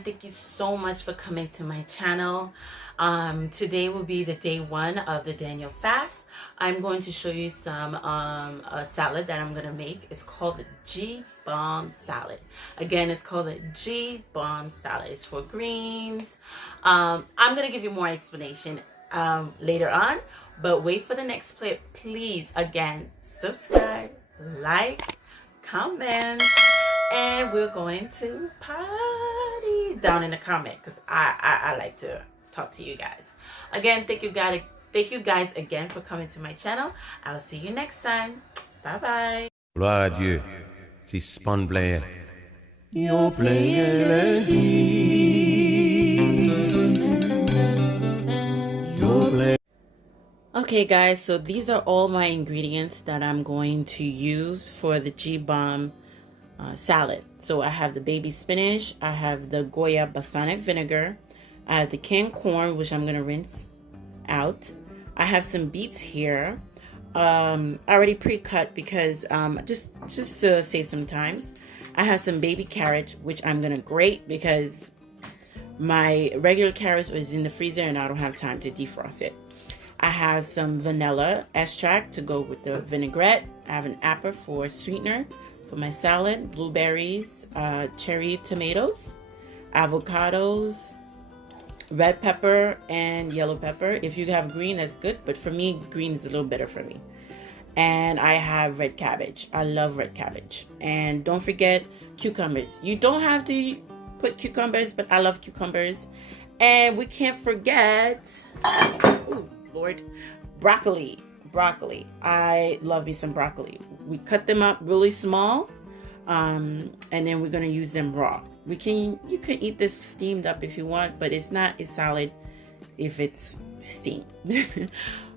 again, thank you so much for coming to my channel. Today will be the day 1 of the Daniel fast. I'm going to show you some a salad that I'm gonna make. It's called the G-Bomb salad. Again, it's called the G-Bomb salad. It's for greens. I'm gonna give you more explanation later on, but wait for the next clip. Please, again, subscribe, like, comment, and we're going to party down in the comment because I like to talk to you guys. Again, thank you guys again for coming to my channel. I'll see you next time. Bye bye. Gloire à Dieu. C'est Spawn Blair. Yo playing Okay guys, so these are all my ingredients that I'm going to use for the G-Bomb salad. So I have the baby spinach, I have the Goya balsamic vinegar, I have the canned corn, which I'm gonna rinse out. I have some beets here, already pre-cut because just to save some time. I have some baby carrot, which I'm gonna grate because my regular carrot is in the freezer and I don't have time to defrost it. I have some vanilla extract to go with the vinaigrette. I have an apple for sweetener for my salad, blueberries, cherry tomatoes, avocados, red pepper, and yellow pepper. If you have green, that's good, but for me, green is a little better for me. And I have red cabbage. I love red cabbage. And don't forget cucumbers. You don't have to put cucumbers, but I love cucumbers. And we can't forget, oh Lord, broccoli. I love me some broccoli. We cut them up really small, and then we're gonna use them raw. You can eat this steamed up if you want, but it's not a salad if it's steamed.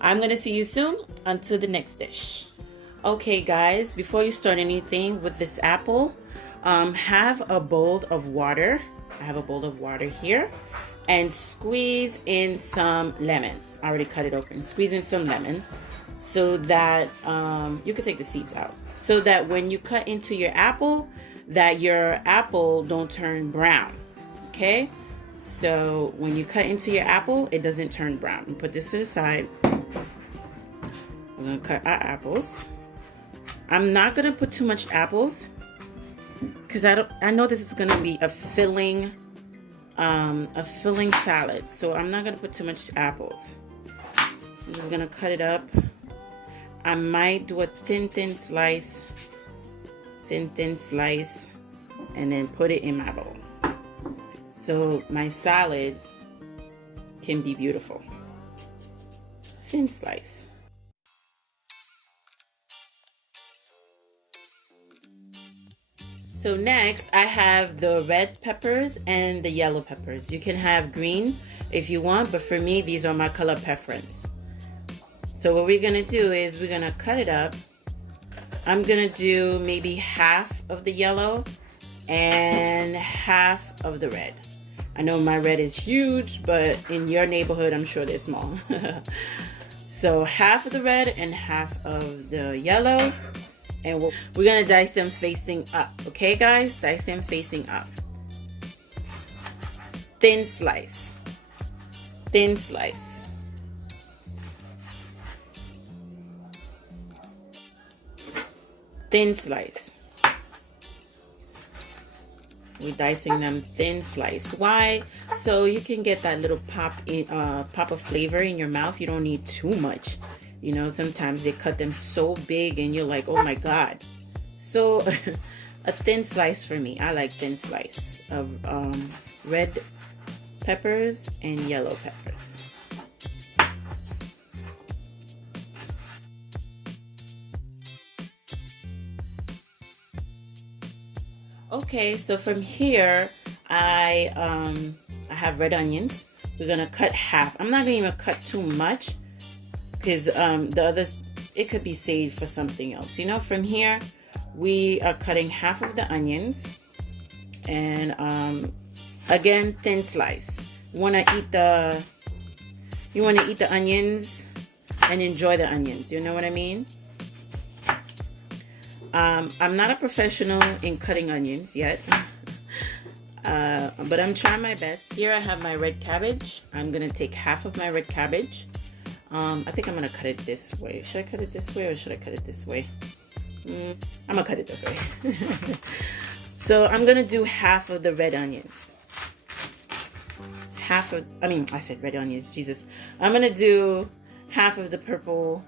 I'm gonna see you soon until the next dish. Okay guys, before you start anything with this apple, have a bowl of water. I have a bowl of water here, and squeeze in some lemon. I already cut it open. Squeeze in some lemon so that you can take the seeds out, so that when you cut into your apple, that your apple don't turn brown. Okay, so when you cut into your apple, it doesn't turn brown. Put this to the side. We're gonna cut our apples. I'm not gonna put too much apples because I know this is gonna be a filling salad, so I'm not gonna put too much apples. I'm just gonna cut it up. I might do a thin slice, and then put it in my bowl so my salad can be beautiful. Thin slice. So next I have the red peppers and the yellow peppers. You can have green if you want, but for me these are my color preference. So what we're gonna do is we're gonna cut it up. I'm gonna do maybe half of the yellow and half of the red. I know my red is huge, but in your neighborhood I'm sure they're small. So half of the red and half of the yellow, and we're gonna dice them facing up. Okay guys, dice them facing up. Thin slice. Thin slice. Thin slice. We're dicing them thin slice. Why? So you can get that little pop of flavor in your mouth. You don't need too much. You know, sometimes they cut them so big and you're like, oh my God. So a thin slice for me. I like thin slice of red peppers and yellow peppers. Okay, so from here, I have red onions. We're gonna cut half. I'm not gonna even cut too much because the others, it could be saved for something else. You know, from here, we are cutting half of the onions, and again, thin slice. You wanna eat the onions and enjoy the onions. You know what I mean? I'm not a professional in cutting onions yet. But I'm trying my best. Here I have my red cabbage. I'm gonna take half of my red cabbage. I think I'm gonna cut it this way. Should I cut it this way or should I cut it this way? I'm gonna cut it this way. So I'm gonna do half of the red onions. I said red onions, Jesus. I'm gonna do half of the purple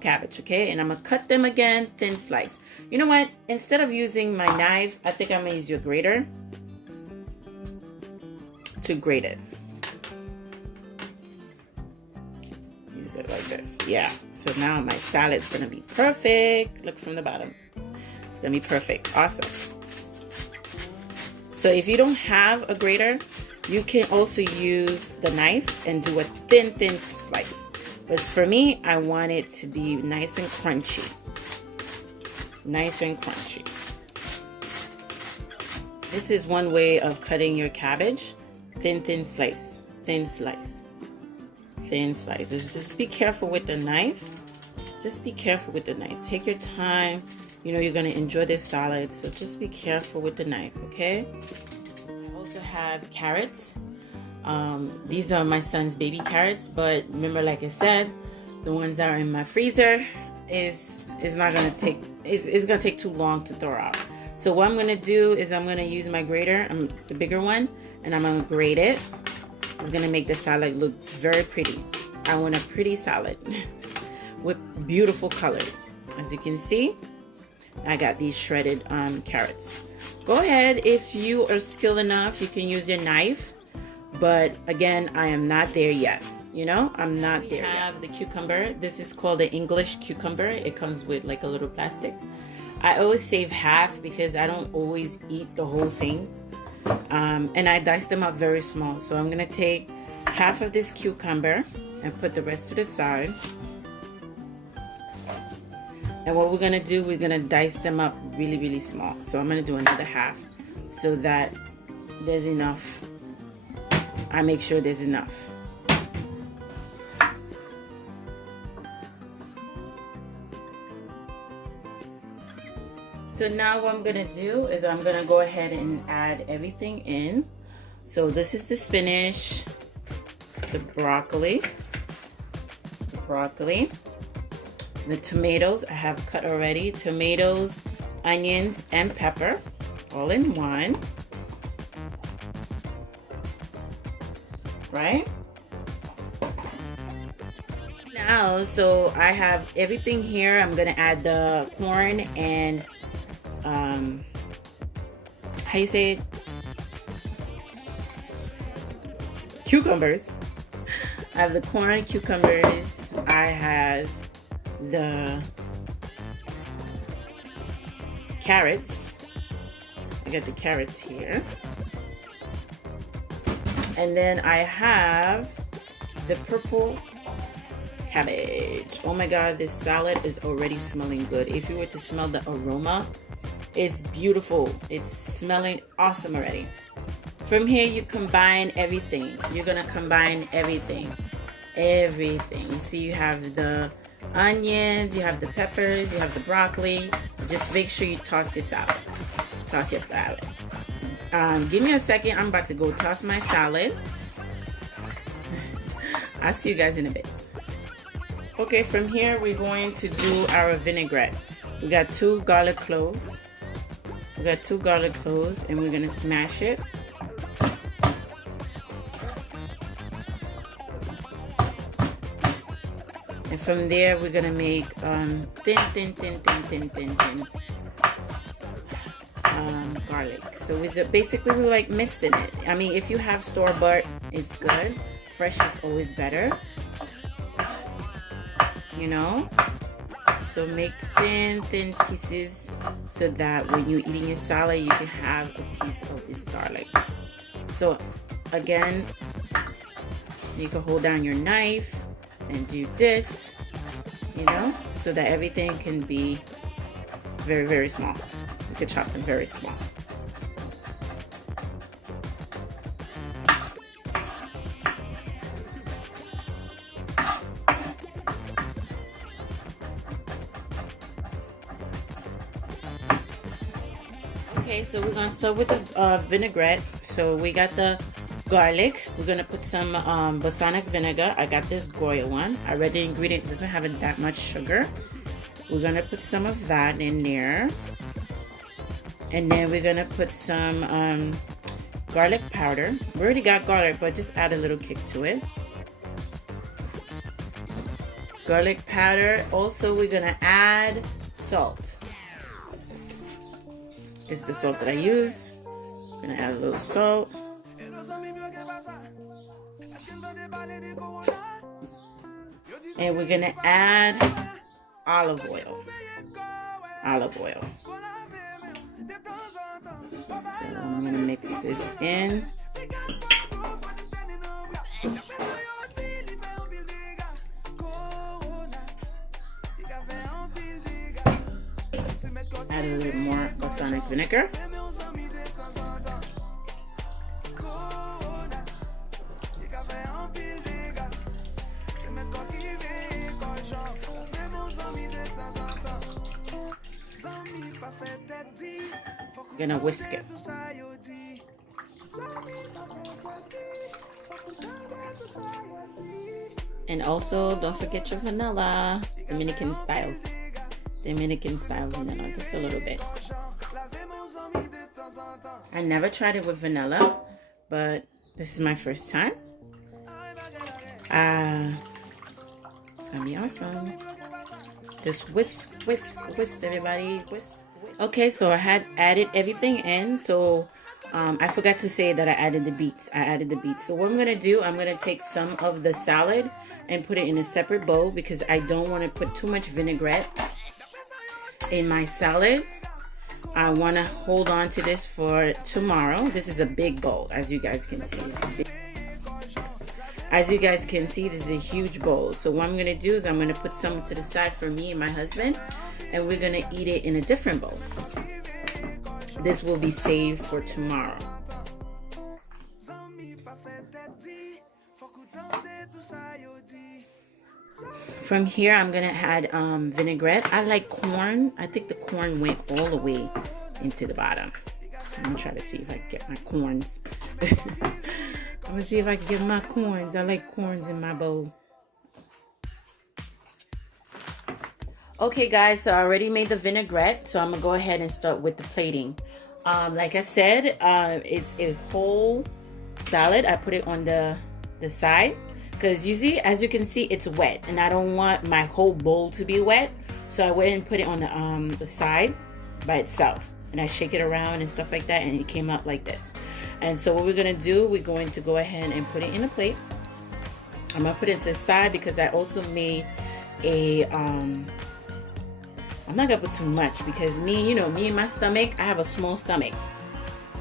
cabbage, okay? And I'm gonna cut them again, thin slice. You know what? Instead of using my knife, I think I'm gonna use your grater to grate it. Use it like this. Yeah. So now my salad's gonna be perfect. Look from the bottom. It's gonna be perfect. Awesome. So if you don't have a grater, you can also use the knife and do a thin slice. But for me, I want it to be nice and crunchy. Nice and crunchy. This is one way of cutting your cabbage. Thin slice. Thin slice. Thin slice. Just be careful with the knife. Just be careful with the knife. Take your time. You know you're going to enjoy this salad, so just be careful with the knife, okay? I also have carrots. These are my son's baby carrots, but remember, like I said, the ones that are in my freezer is not gonna take. It's gonna take too long to throw out. So what I'm gonna do is I'm gonna use my grater, the bigger one, and I'm gonna grate it. It's gonna make the salad look very pretty. I want a pretty salad with beautiful colors. As you can see, I got these shredded carrots. Go ahead, if you are skilled enough, you can use your knife. But again, I am not there yet. You know, I'm not there yet. We have the cucumber. This is called the English cucumber. It comes with like a little plastic. I always save half because I don't always eat the whole thing. And I dice them up very small. So I'm gonna take half of this cucumber and put the rest to the side. And what we're gonna do, we're gonna dice them up really small. So I'm gonna do another half so that there's enough. I make sure there's enough. So now what I'm gonna do is I'm gonna go ahead and add everything in. So this is the spinach, the broccoli, the tomatoes I have cut already, tomatoes, onions, and pepper, all in one. Right? Now, so I have everything here. I'm gonna add the corn and how you say it? Cucumbers. I have the corn, cucumbers. I have the carrots. I got the carrots here. And then I have the purple cabbage. Oh my God, this salad is already smelling good. If you were to smell the aroma, it's beautiful. It's smelling awesome already. From here, you combine everything. You're gonna combine everything. Everything. You see, you have the onions, you have the peppers, you have the broccoli. Just make sure you toss your salad. Toss your salad. Give me a second. I'm about to go toss my salad. I'll see you guys in a bit. Okay, from here we're going to do our vinaigrette. We got 2 garlic cloves. We got 2 garlic cloves, and we're gonna smash it. And from there we're gonna make thin garlic. So it's basically we like mixed in it. I mean, if you have store-bought, it's good. Fresh is always better. You know? So make thin pieces so that when you're eating your salad, you can have a piece of this garlic. So again, you can hold down your knife and do this, you know, so that everything can be very small. You can chop them very small. Okay, so we're gonna start with the vinaigrette. So we got the garlic. We're gonna put some balsamic vinegar. I got this Goya one. I read the ingredient, it doesn't have that much sugar. We're gonna put some of that in there. And then we're gonna put some garlic powder. We already got garlic, but just add a little kick to it. Garlic powder. Also, we're gonna add salt. It's the salt that I use. I'm gonna add a little salt. And we're gonna add olive oil. Olive oil. So I'm gonna mix this in. Add a little more balsamic vinegar. Gonna whisk it. And also, don't forget your vanilla, Dominican style vanilla, just a little bit. I never tried it with vanilla, but this is my first time. It's gonna be awesome. Just whisk, everybody, whisk. Okay, so I had added everything in. So I forgot to say that I added the beets. So what I'm gonna do, I'm gonna take some of the salad and put it in a separate bowl because I don't want to put too much vinaigrette in my salad. I want to hold on to this for tomorrow. This is a big bowl, as you guys can see. As you guys can see, this is a huge bowl. So what I'm gonna do is I'm gonna put some to the side for me and my husband, and we're gonna eat it in a different bowl. This will be saved for tomorrow. From here, I'm gonna add vinaigrette. I like corn. I think the corn went all the way into the bottom. So I'm gonna try to see if I can get my corns. I'm gonna see if I can get my corns. I like corns in my bowl. Okay guys, so I already made the vinaigrette, so I'm gonna go ahead and start with the plating. Like I said, it's a whole salad. I put it on the side because you see, as you can see, it's wet, and I don't want my whole bowl to be wet. So I went and put it on the side by itself, and I shake it around and stuff like that, and it came out like this. And so what we're gonna do, we're going to go ahead and put it in a plate. I'm gonna put it to the side because I also made a I'm not gonna put too much because me and my stomach, I have a small stomach.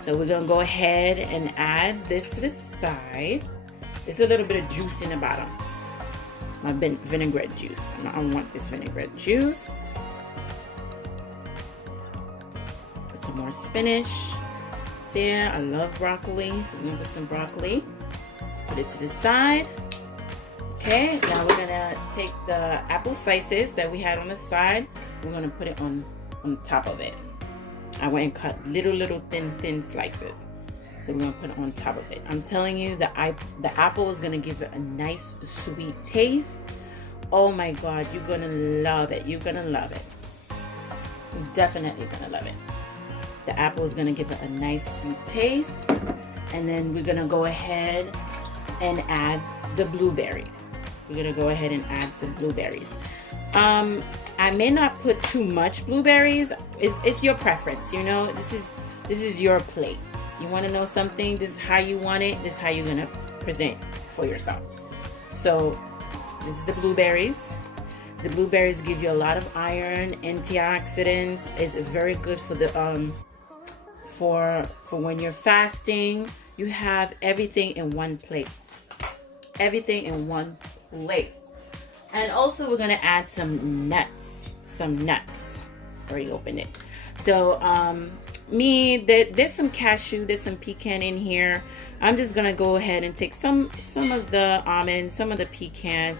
So we're gonna go ahead and add this to the side. There's a little bit of juice in the bottom. My vinaigrette juice. I want this vinaigrette juice. Put some more spinach there. I love broccoli, so we're gonna put some broccoli. Put it to the side. Okay, now we're gonna take the apple slices that we had on the side. We're gonna put it on top of it. I went and cut little thin slices. So we're gonna put it on top of it. I'm telling you, the apple is gonna give it a nice sweet taste. Oh my God, you're gonna love it. You're gonna love it. You're definitely gonna love it. The apple is gonna give it a nice sweet taste. And then we're gonna go ahead and add the blueberries. We're gonna go ahead and add some blueberries. I may not put too much blueberries. It's your preference, you know. This is your plate. You want to know something? This is how you want it. This is how you're gonna present for yourself. So this is the blueberries. The blueberries give you a lot of iron, antioxidants. It's very good for the for when you're fasting. You have everything in one plate. Everything in one plate. And also we're gonna add some nuts. Already opened it. So there's some cashew, there's some pecan in here. I'm just gonna go ahead and take some of the almonds, some of the pecans,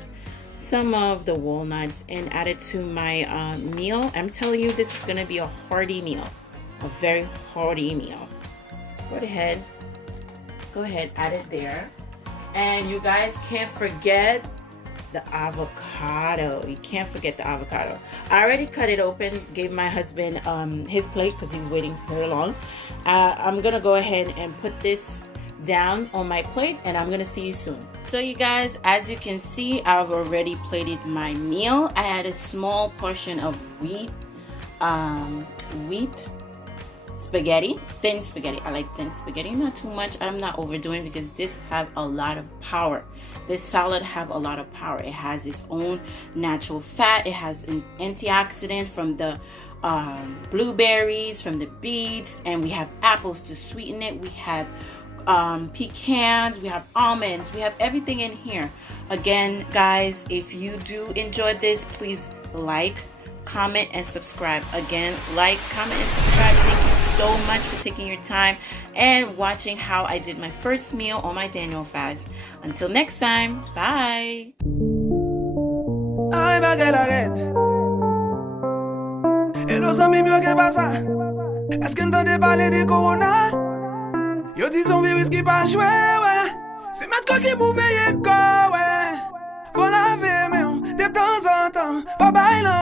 some of the walnuts, and add it to my meal. I'm telling you, this is gonna be a hearty meal. a very hearty meal. Go ahead, add it there. And you guys can't forget the avocado. You can't forget the avocado. I already cut it open, gave my husband his plate because he was waiting very long. I'm gonna go ahead and put this down on my plate, and I'm gonna see you soon. So you guys, as you can see, I've already plated my meal. I had a small portion of wheat spaghetti, thin spaghetti. I like thin spaghetti, not too much. I'm not overdoing because this have a lot of power. This salad have a lot of power. It has its own natural fat. It has an antioxidant from the blueberries, from the beets, and we have apples to sweeten it. We have pecans, we have almonds, we have everything in here. Again, guys, if you do enjoy this, please like, comment, and subscribe. Again, like, comment, and subscribe. Thank you so much for taking your time and watching how I did my first meal on my Daniel fast. Until next time, bye. Ay, vinaigrette. Et nos amis mieux que pas ça. Est-ce qu'on entendait parler de Corona? Yo dis son virus qui pas joué, ouais. C'est maintenant qui vous veillez quoi, ouais.